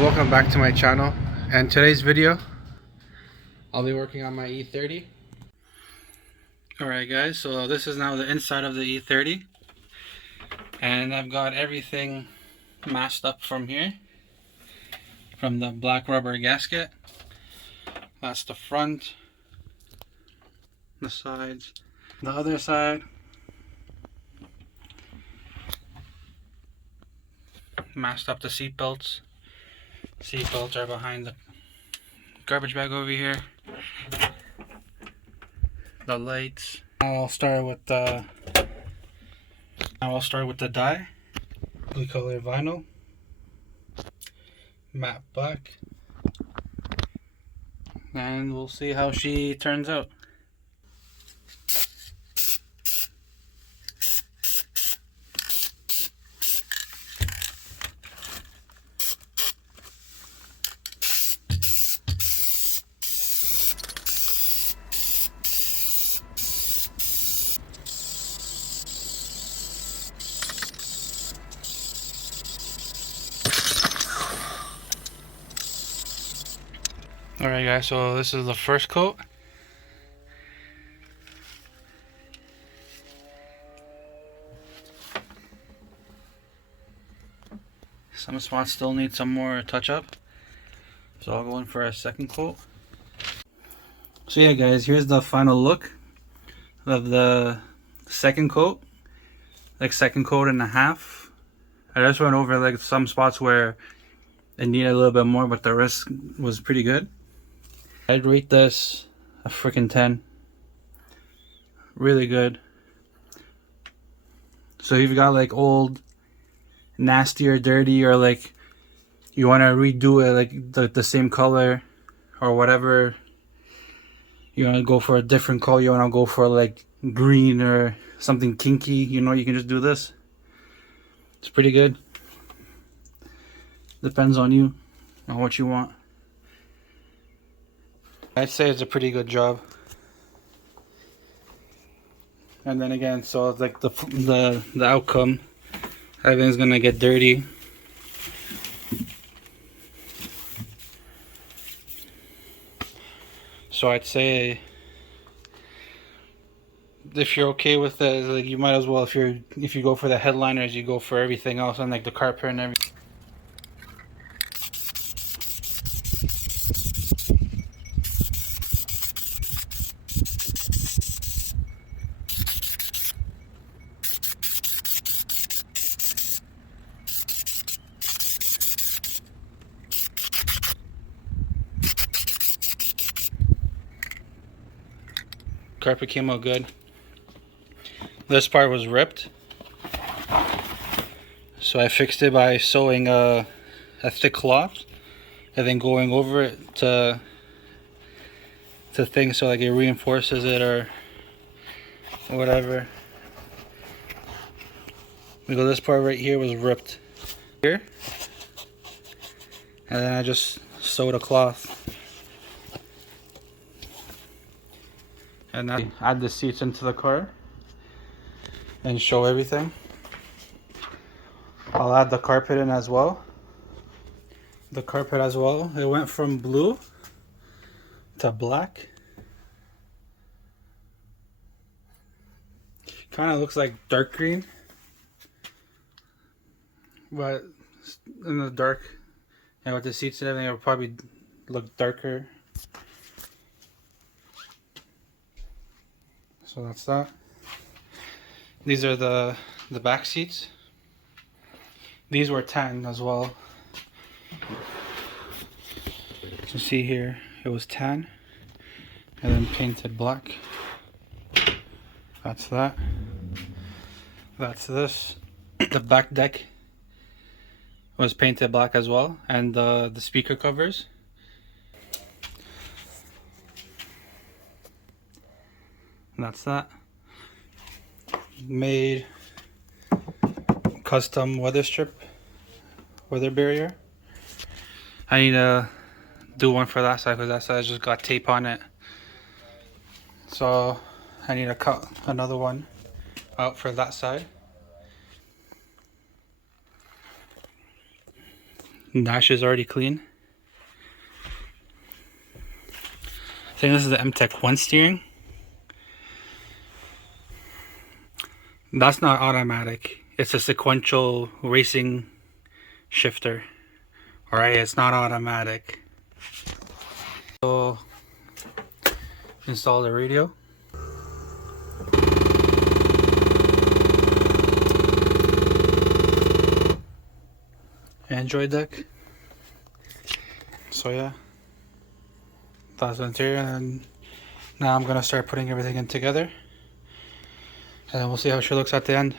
welcome back to my channel, and today's video I'll be working on my E30. Alright guys, so this is now the inside of the E30, and I've got everything masked up from here, from the black rubber gasket. That's the front, the sides, the other side, masked up the seat belts. Seat belts are behind the garbage bag over here. The lights. I'll start with the dye. Duplicolor vinyl, matte black, and we'll see how she turns out. Alright guys, so this is the first coat. Some spots still need some more touch up, so I'll go in for a second coat. So yeah guys, here's the final look of the second coat. Like second coat and a half. I just went over like some spots where it needed a little bit more, but the rest was pretty good. I'd rate this a freaking 10. Really good. So if you've got like old, nasty or dirty, or like you want to redo it like the same color or whatever, you want to go for a different color, you want to go for like green or something kinky, you know, you can just do this. It's pretty good. Depends on you, on what you want. I'd say it's a pretty good job. And then again, so it's like the outcome, everything's gonna get dirty. So I'd say if you're okay with it, like you might as well, if you go for the headliners, you go for everything else, and like the carpet and everything. Carpet came out good. This part was ripped, so I fixed it by sewing a thick cloth and then going over it to things so like it reinforces it or whatever. Because this part right here was ripped here, and then I just sewed a cloth. And now add the seats into the car and show everything. I'll add the carpet in as well. The carpet as well, it went from blue to black. Kind of looks like dark green, but in the dark, and with the seats and everything, it'll probably look darker. So that's that. These are the back seats. These were tan as well. You can see here it was tan and then painted black. That's that. That's this. The back deck was painted black as well, and the speaker covers. That's that. Made custom weather barrier. I need to do one for that side because that side just got tape on it. So I need to cut another one out for that side. Dash is already clean. I think this is the MTech 1 steering. That's not automatic. It's a sequential racing shifter. Alright, it's not automatic. So, install the radio. Android deck. So yeah, that's the interior, and now I'm gonna start putting everything in together, and then we'll see how she looks at the end.